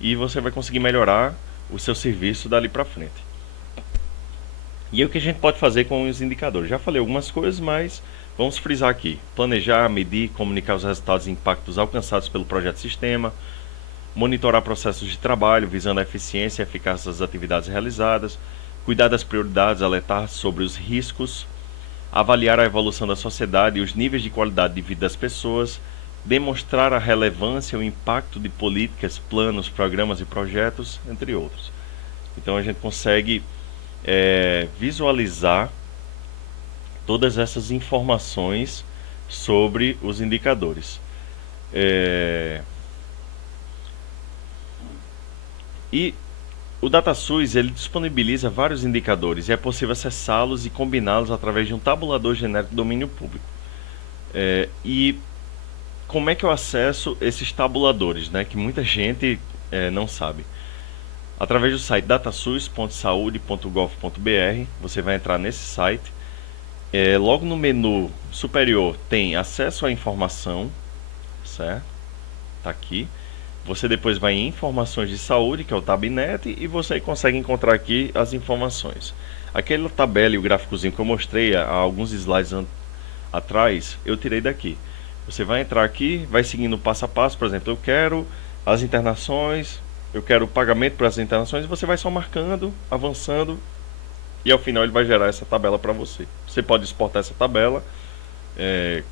e você vai conseguir melhorar o seu serviço dali para frente. E aí, o que a gente pode fazer com os indicadores? Já falei algumas coisas, mas vamos frisar aqui. Planejar, medir, comunicar os resultados e impactos alcançados pelo projeto sistema, monitorar processos de trabalho visando a eficiência e eficácia das atividades realizadas, cuidar das prioridades, alertar sobre os riscos, avaliar a evolução da sociedade e os níveis de qualidade de vida das pessoas, demonstrar a relevância e o impacto de políticas, planos, programas e projetos, entre outros. Então a gente consegue visualizar todas essas informações sobre os indicadores. E o DataSUS ele disponibiliza vários indicadores e é possível acessá-los e combiná-los através de um tabulador genérico de domínio público. E como é que eu acesso esses tabuladores, né, que muita gente não sabe? Através do site datasus.saude.gov.br, você vai entrar nesse site. Logo no menu superior tem acesso à informação, certo? Tá aqui. Você depois vai em informações de saúde, que é o Tabnet, e você consegue encontrar aqui as informações. Aquela tabela e o gráficozinho que eu mostrei há alguns slides atrás, eu tirei daqui. Você vai entrar aqui, vai seguindo passo a passo. Por exemplo, eu quero as internações, eu quero o pagamento para as internações, e você vai só marcando, avançando, e ao final ele vai gerar essa tabela para você. Você pode exportar essa tabela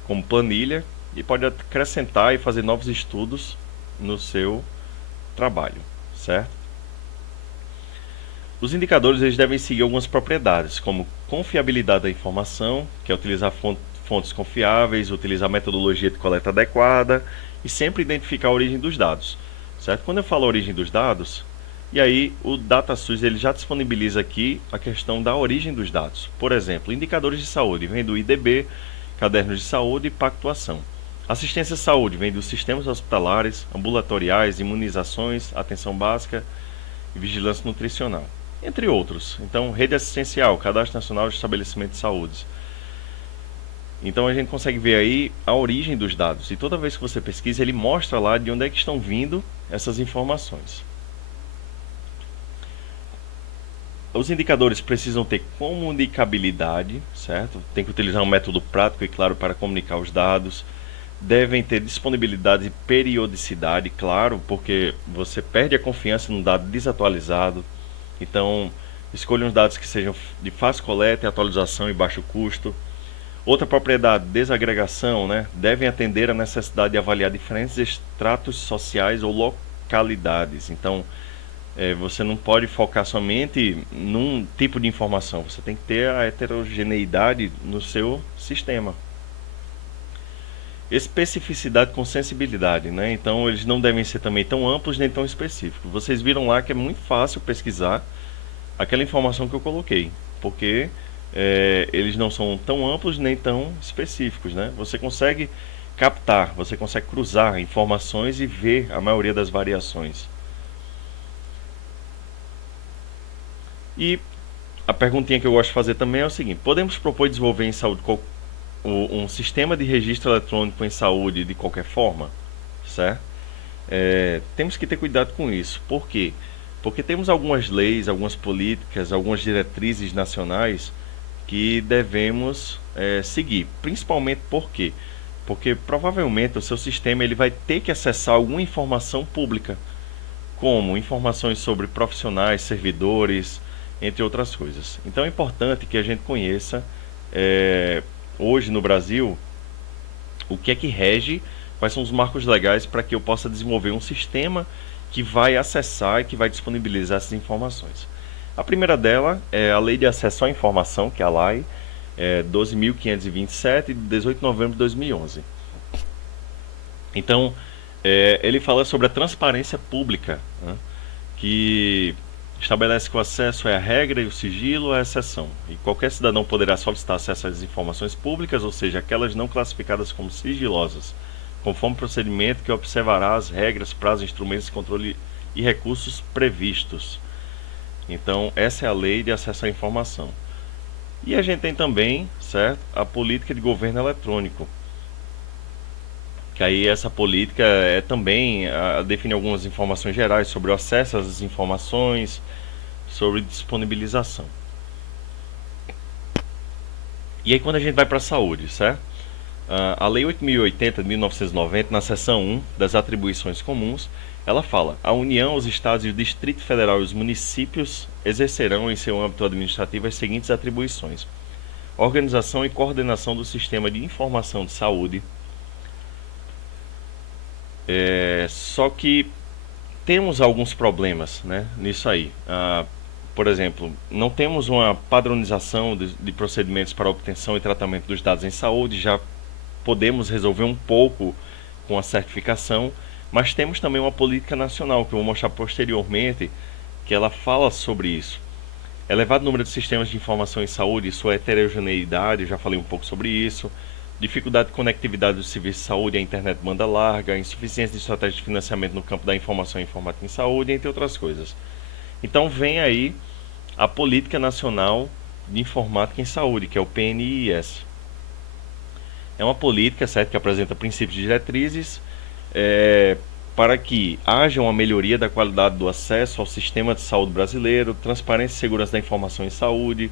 como planilha e pode acrescentar e fazer novos estudos no seu trabalho, certo? Os indicadores eles devem seguir algumas propriedades, como confiabilidade da informação, que é utilizar fontes confiáveis, utilizar metodologia de coleta adequada e sempre identificar a origem dos dados, certo? Quando eu falo origem dos dados, e aí o DataSUS ele já disponibiliza aqui a questão da origem dos dados. Por exemplo, indicadores de saúde vem do IDB, cadernos de saúde e pactuação. Assistência à saúde vem dos sistemas hospitalares, ambulatoriais, imunizações, atenção básica e vigilância nutricional, entre outros. Então, rede assistencial, Cadastro Nacional de Estabelecimento de Saúde. Então, a gente consegue ver aí a origem dos dados. E toda vez que você pesquisa, ele mostra lá de onde é que estão vindo essas informações. Os indicadores precisam ter comunicabilidade, certo? Tem que utilizar um método prático e claro para comunicar os dados. Devem ter disponibilidade e periodicidade, claro, porque você perde a confiança no dado desatualizado. Então, escolha uns dados que sejam de fácil coleta, atualização e baixo custo. Outra propriedade, desagregação, né? Devem atender à necessidade de avaliar diferentes estratos sociais ou localidades. Então, você não pode focar somente num tipo de informação, você tem que ter a heterogeneidade no seu sistema. Especificidade com sensibilidade, né? Então eles não devem ser também tão amplos nem tão específicos. Vocês viram lá que é muito fácil pesquisar aquela informação que eu coloquei, porque eles não são tão amplos nem tão específicos, né? Você consegue captar, você consegue cruzar informações e ver a maioria das variações. E a perguntinha que eu gosto de fazer também é o seguinte: podemos propor desenvolver em saúde um sistema de registro eletrônico em saúde de qualquer forma, certo? Temos que ter cuidado com isso. Por quê? Porque temos algumas leis, algumas políticas, algumas diretrizes nacionais que devemos seguir. Principalmente por quê? Porque provavelmente o seu sistema ele vai ter que acessar alguma informação pública, como informações sobre profissionais, servidores, entre outras coisas. Então é importante que a gente conheça hoje no Brasil o que é que rege, quais são os marcos legais para que eu possa desenvolver um sistema que vai acessar e que vai disponibilizar essas informações. A primeira dela é a Lei de Acesso à Informação, que é a LAI 12.527, de 18 de novembro de 2011. Então, ele fala sobre a transparência pública, né, que estabelece que o acesso é a regra e o sigilo é a exceção. E qualquer cidadão poderá solicitar acesso às informações públicas, ou seja, aquelas não classificadas como sigilosas, conforme procedimento que observará as regras, prazos, instrumentos de controle e recursos previstos. Então, essa é a Lei de Acesso à Informação. E a gente tem também, certo, a Política de Governo Eletrônico, que aí essa política também define algumas informações gerais sobre o acesso às informações, sobre disponibilização. E aí quando a gente vai para a saúde, certo? A Lei 8.080 de 1990, na seção 1 das atribuições comuns, ela fala: a União, os Estados e o Distrito Federal e os municípios exercerão em seu âmbito administrativo as seguintes atribuições: organização e coordenação do sistema de informação de saúde. Só que temos alguns problemas, né, nisso aí. Por exemplo, não temos uma padronização de procedimentos para obtenção e tratamento dos dados em saúde. Já podemos resolver um pouco com a certificação, mas temos também uma política nacional, que eu vou mostrar posteriormente, que ela fala sobre isso. Elevado número de sistemas de informação em saúde e sua heterogeneidade, eu já falei um pouco sobre isso. Dificuldade de conectividade dos serviços de saúde à internet banda larga, insuficiência de estratégia de financiamento no campo da informação e informática em saúde, entre outras coisas. Então vem aí a Política Nacional de Informática em Saúde, que é o PNIS. É uma política, certo, que apresenta princípios e diretrizes para que haja uma melhoria da qualidade do acesso ao sistema de saúde brasileiro, transparência e segurança da informação em saúde,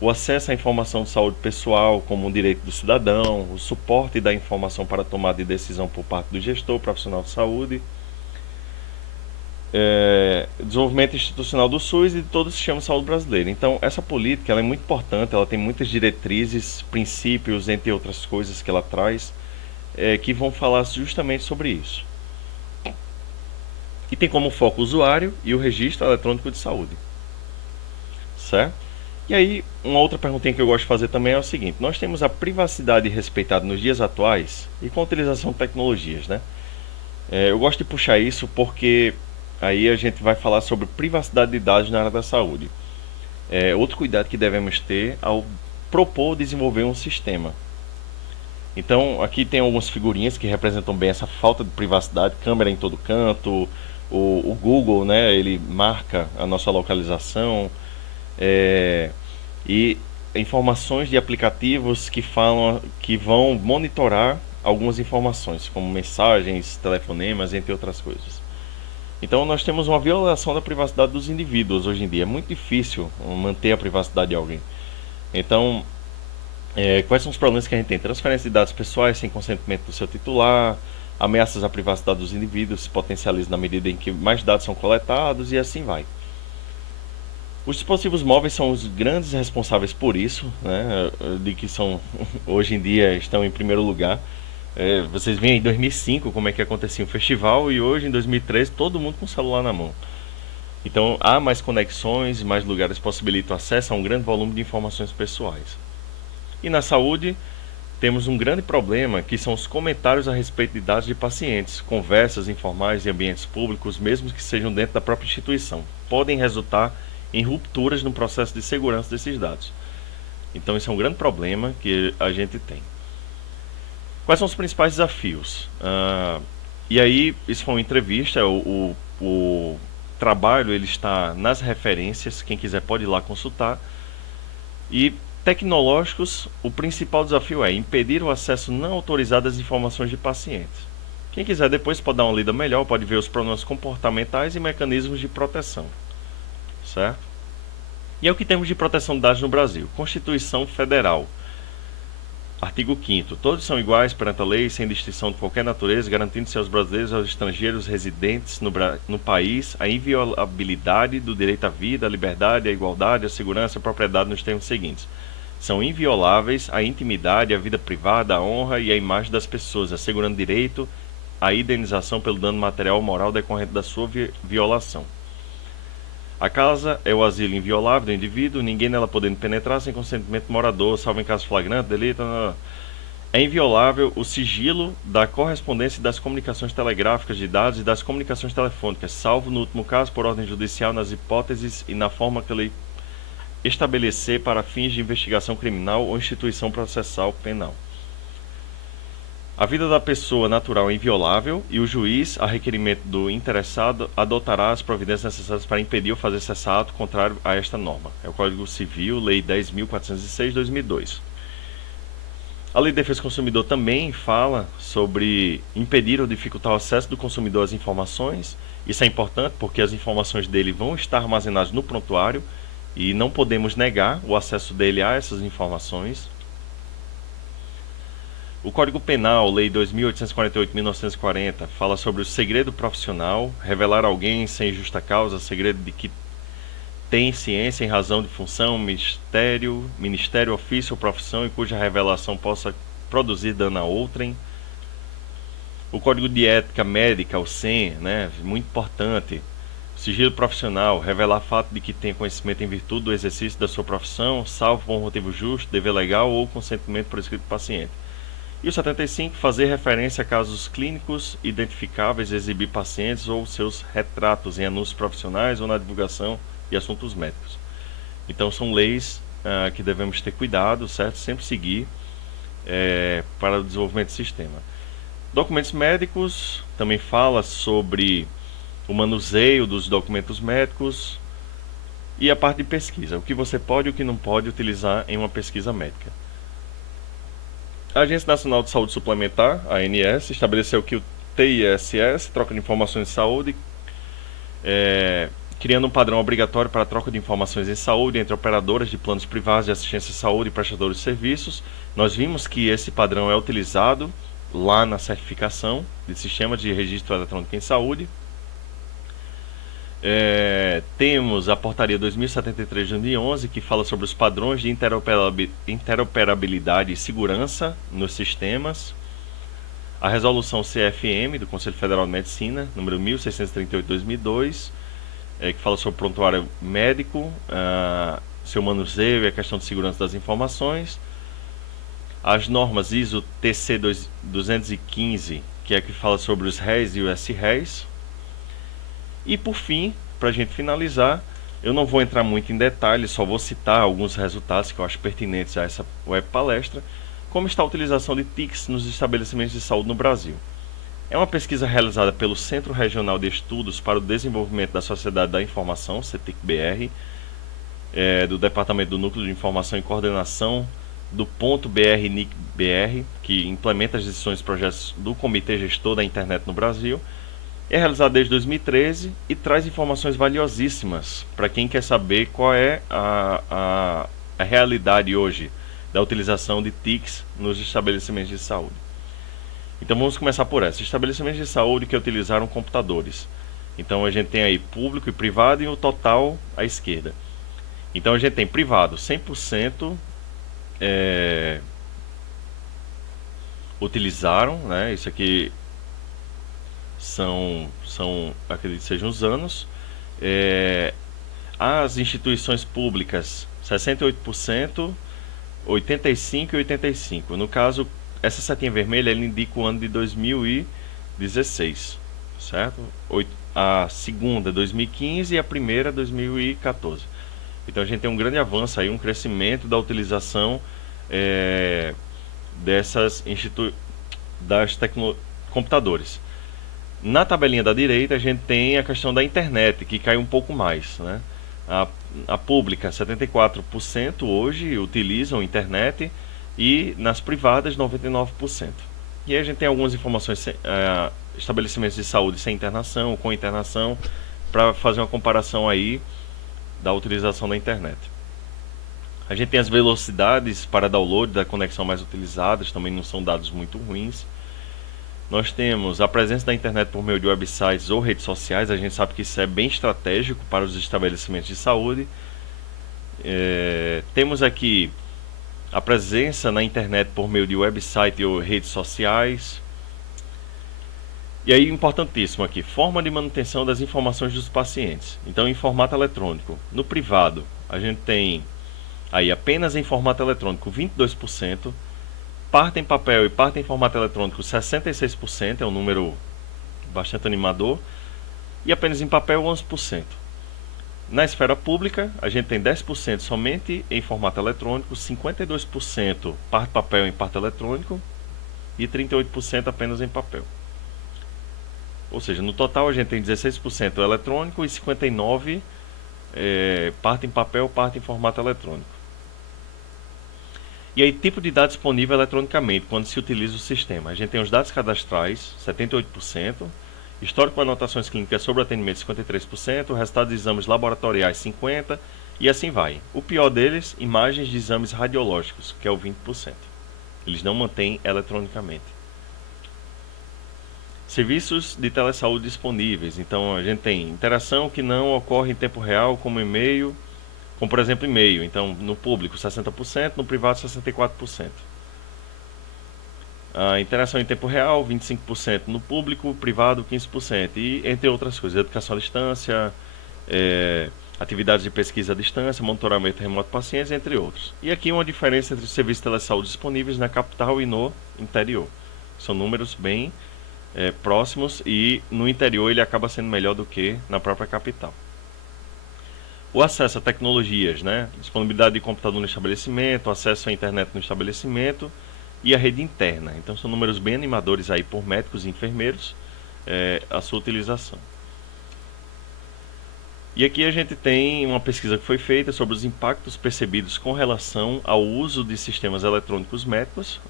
o acesso à informação de saúde pessoal como um direito do cidadão, o suporte da informação para a tomada de decisão por parte do gestor profissional de saúde, desenvolvimento institucional do SUS e de todo o sistema de saúde brasileiro. Então, essa política ela é muito importante, ela tem muitas diretrizes, princípios, entre outras coisas que ela traz, que vão falar justamente sobre isso. E tem como foco o usuário e o registro eletrônico de saúde. Certo? E aí, uma outra perguntinha que eu gosto de fazer também é o seguinte: nós temos a privacidade respeitada nos dias atuais e com a utilização de tecnologias, né? Eu gosto de puxar isso porque aí a gente vai falar sobre privacidade de dados na área da saúde. Outro cuidado que devemos ter ao propor desenvolver um sistema. Então, aqui tem algumas figurinhas que representam bem essa falta de privacidade, câmera em todo canto, o Google, né, ele marca a nossa localização, e informações de aplicativos que vão monitorar algumas informações, como mensagens, telefonemas, entre outras coisas. Então nós temos uma violação da privacidade dos indivíduos hoje em dia. É muito difícil manter a privacidade de alguém. Então, quais são os problemas que a gente tem? Transferência de dados pessoais sem consentimento do seu titular, ameaças à privacidade dos indivíduos se potencializam na medida em que mais dados são coletados, e assim vai. Os dispositivos móveis são os grandes responsáveis por isso, né? De que são, hoje em dia, estão em primeiro lugar. Vocês veem em 2005 como é que acontecia um festival, e hoje, em 2013, todo mundo com o celular na mão. Então, há mais conexões, mais lugares possibilitam acesso a um grande volume de informações pessoais. E na saúde, temos um grande problema, que são os comentários a respeito de dados de pacientes. Conversas informais em ambientes públicos, mesmo que sejam dentro da própria instituição, podem resultar em rupturas no processo de segurança desses dados. Então isso é um grande problema que a gente tem. Quais são os principais desafios? E aí, isso foi uma entrevista, o trabalho ele está nas referências, quem quiser pode ir lá consultar. E tecnológicos, o principal desafio é impedir o acesso não autorizado às informações de pacientes. Quem quiser depois pode dar uma lida melhor, pode ver os problemas comportamentais e mecanismos de proteção. Certo? E é o que temos de proteção de dados no Brasil. Constituição Federal. Artigo 5º. Todos são iguais perante a lei, sem distinção de qualquer natureza, garantindo-se aos brasileiros e aos estrangeiros residentes no país a inviolabilidade do direito à vida, à liberdade, à igualdade, à segurança e à propriedade nos termos seguintes. São invioláveis a intimidade, a vida privada, a honra e a imagem das pessoas, assegurando direito à indenização pelo dano material ou moral decorrente da sua violação. A casa é o asilo inviolável do indivíduo, ninguém nela podendo penetrar sem consentimento do morador, salvo em caso flagrante, delito. É inviolável o sigilo da correspondência e das comunicações telegráficas de dados e das comunicações telefônicas, salvo no último caso por ordem judicial nas hipóteses e na forma que a lei estabelecer para fins de investigação criminal ou instituição processal penal. A vida da pessoa natural é inviolável e o juiz, a requerimento do interessado, adotará as providências necessárias para impedir ou fazer cessar ato contrário a esta norma. É o Código Civil, Lei 10.406, 2002. A Lei de Defesa do Consumidor também fala sobre impedir ou dificultar o acesso do consumidor às informações. Isso é importante porque as informações dele vão estar armazenadas no prontuário e não podemos negar o acesso dele a essas informações. O Código Penal, Lei 2848/1940, fala sobre o segredo profissional, revelar alguém sem justa causa, segredo de que tem ciência em razão de função, ministério, ofício ou profissão e cuja revelação possa produzir dano a outrem. O Código de Ética Médica, o CEM, né, muito importante. Sigilo profissional, revelar fato de que tem conhecimento em virtude do exercício da sua profissão, salvo por um motivo justo, dever legal ou consentimento por escrito do paciente. E o 75, fazer referência a casos clínicos identificáveis, exibir pacientes ou seus retratos em anúncios profissionais ou na divulgação de assuntos médicos. Então são leis que devemos ter cuidado, certo? Sempre seguir para o desenvolvimento do sistema. Documentos médicos, também fala sobre o manuseio dos documentos médicos e a parte de pesquisa, o que você pode e o que não pode utilizar em uma pesquisa médica. A Agência Nacional de Saúde Suplementar, a ANS, estabeleceu que o TISS, troca de informações de saúde, criando um padrão obrigatório para a troca de informações em saúde entre operadoras de planos privados de assistência à saúde e prestadores de serviços. Nós vimos que esse padrão é utilizado lá na certificação de Sistema de Registro Eletrônico em Saúde. Temos a Portaria 2073 de 2011, que fala sobre os padrões de interoperabilidade e segurança nos sistemas. A Resolução CFM, do Conselho Federal de Medicina, número 1638 de 2002, que fala sobre prontuário médico, seu manuseio e a questão de segurança das informações. As normas ISO TC 215, que é que fala sobre os REIs e os SREIs. E por fim, para a gente finalizar, eu não vou entrar muito em detalhes, só vou citar alguns resultados que eu acho pertinentes a essa web palestra. Como está a utilização de TICs nos estabelecimentos de saúde no Brasil? É uma pesquisa realizada pelo Centro Regional de Estudos para o Desenvolvimento da Sociedade da Informação, CETIC-BR, do Departamento do Núcleo de Informação e Coordenação do ponto BR-NIC-BR, que implementa as decisões e projetos do Comitê Gestor da Internet no Brasil. É realizado desde 2013 e traz informações valiosíssimas para quem quer saber qual é a realidade hoje da utilização de TICs nos estabelecimentos de saúde. Então vamos começar por essa. Estabelecimentos de saúde que utilizaram computadores. Então a gente tem aí público e privado e o total à esquerda. Então a gente tem privado 100% utilizaram, né? Isso aqui são acredito que sejam os anos. As instituições públicas 68%, 85% e 85%. No caso, essa setinha vermelha ela indica o ano de 2016, certo? A segunda 2015 e a primeira 2014. Então a gente tem um grande avanço aí, um crescimento da utilização das computadores. Na tabelinha da direita a gente tem a questão da internet, que cai um pouco mais, né? A pública, 74% hoje utilizam internet e nas privadas 99%. E aí a gente tem algumas informações, estabelecimentos de saúde sem internação, com internação, para fazer uma comparação aí da utilização da internet. A gente tem as velocidades para download da conexão mais utilizadas, também não são dados muito ruins. Nós temos a presença da internet por meio de websites ou redes sociais. A gente sabe que isso é bem estratégico para os estabelecimentos de saúde. Temos aqui a presença na internet por meio de website ou redes sociais. E aí, importantíssimo aqui, forma de manutenção das informações dos pacientes. Então, em formato eletrônico. No privado, a gente tem aí apenas em formato eletrônico 22%. Parte em papel e parte em formato eletrônico 66%, é um número bastante animador, e apenas em papel 11%. Na esfera pública, a gente tem 10% somente em formato eletrônico, 52% parte papel em parte eletrônico e 38% apenas em papel. Ou seja, no total a gente tem 16% eletrônico e 59% parte em papel, parte em formato eletrônico. E aí, tipo de dados disponível eletronicamente, quando se utiliza o sistema. A gente tem os dados cadastrais, 78%, histórico de anotações clínicas sobre atendimento, 53%, resultado de exames laboratoriais, 50%, e assim vai. O pior deles, imagens de exames radiológicos, que é o 20%. Eles não mantêm eletronicamente. Serviços de telesaúde disponíveis. Então a gente tem interação que não ocorre em tempo real, como e-mail, como por exemplo e-mail. Então no público 60%, no privado 64%. A interação em tempo real 25% no público, privado 15%. E entre outras coisas, educação à distância, atividades de pesquisa à distância, monitoramento remoto de pacientes, entre outros. E aqui uma diferença entre os serviços de telesaúde disponíveis na capital e no interior. São números bem próximos, e no interior ele acaba sendo melhor do que na própria capital. O acesso a tecnologias, né? Disponibilidade de computador no estabelecimento, acesso à internet no estabelecimento e a rede interna. Então são números bem animadores aí por médicos e enfermeiros, a sua utilização. E aqui a gente tem uma pesquisa que foi feita sobre os impactos percebidos com relação ao uso de sistemas eletrônicos médicos.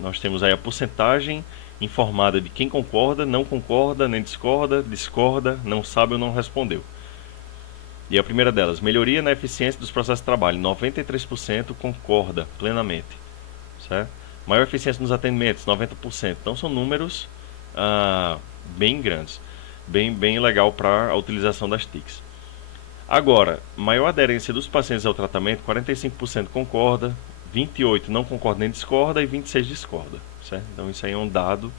Nós temos aí a porcentagem informada de quem concorda, não concorda, nem discorda, não sabe ou não respondeu. E a primeira delas, melhoria na eficiência dos processos de trabalho. 93% concorda plenamente, certo? Maior eficiência nos atendimentos, 90%. Então são números bem grandes, bem legal para a utilização das TICs. Agora, maior aderência dos pacientes ao tratamento, 45% concorda, 28% não concorda nem discorda e 26% discorda, certo? Então isso aí é um dado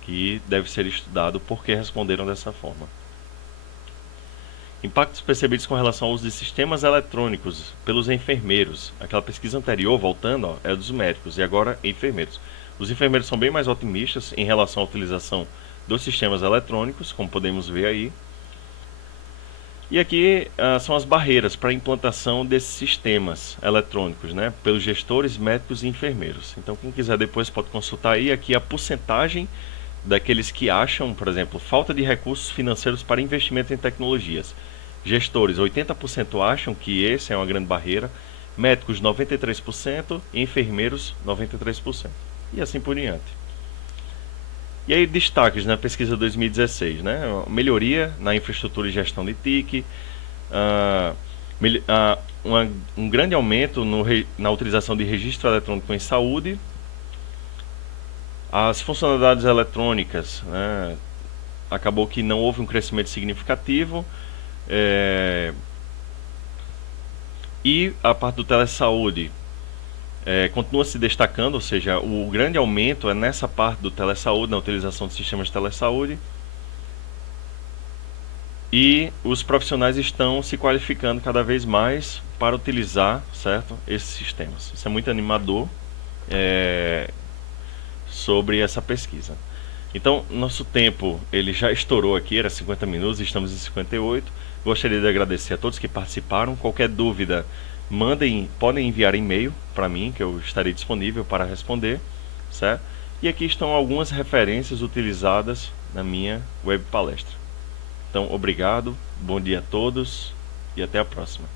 que deve ser estudado porque responderam dessa forma. Impactos percebidos com relação ao uso de sistemas eletrônicos pelos enfermeiros. Aquela pesquisa anterior, voltando, é dos médicos, e agora enfermeiros. Os enfermeiros são bem mais otimistas em relação à utilização dos sistemas eletrônicos, como podemos ver aí. E aqui são as barreiras para a implantação desses sistemas eletrônicos, né, pelos gestores, médicos e enfermeiros. Então quem quiser depois pode consultar aí aqui a porcentagem daqueles que acham, por exemplo, falta de recursos financeiros para investimento em tecnologias. Gestores, 80% acham que esse é uma grande barreira, médicos 93% e enfermeiros 93%. E assim por diante. E aí destaques na pesquisa 2016, né? Melhoria na infraestrutura e gestão de TIC, um grande aumento na utilização de registro eletrônico em saúde, as funcionalidades eletrônicas, né? Acabou que não houve um crescimento significativo, e a parte do telesaúde continua se destacando, ou seja, o grande aumento é nessa parte do telesaúde, na utilização de sistemas de telesaúde, e os profissionais estão se qualificando cada vez mais para utilizar, certo, esses sistemas. Isso é muito animador sobre essa pesquisa. Então, nosso tempo ele já estourou aqui, era 50 minutos, estamos em 58. Gostaria de agradecer a todos que participaram. Qualquer dúvida, podem enviar e-mail para mim, que eu estarei disponível para responder, certo? E aqui estão algumas referências utilizadas na minha web palestra. Então, obrigado, bom dia a todos e até a próxima.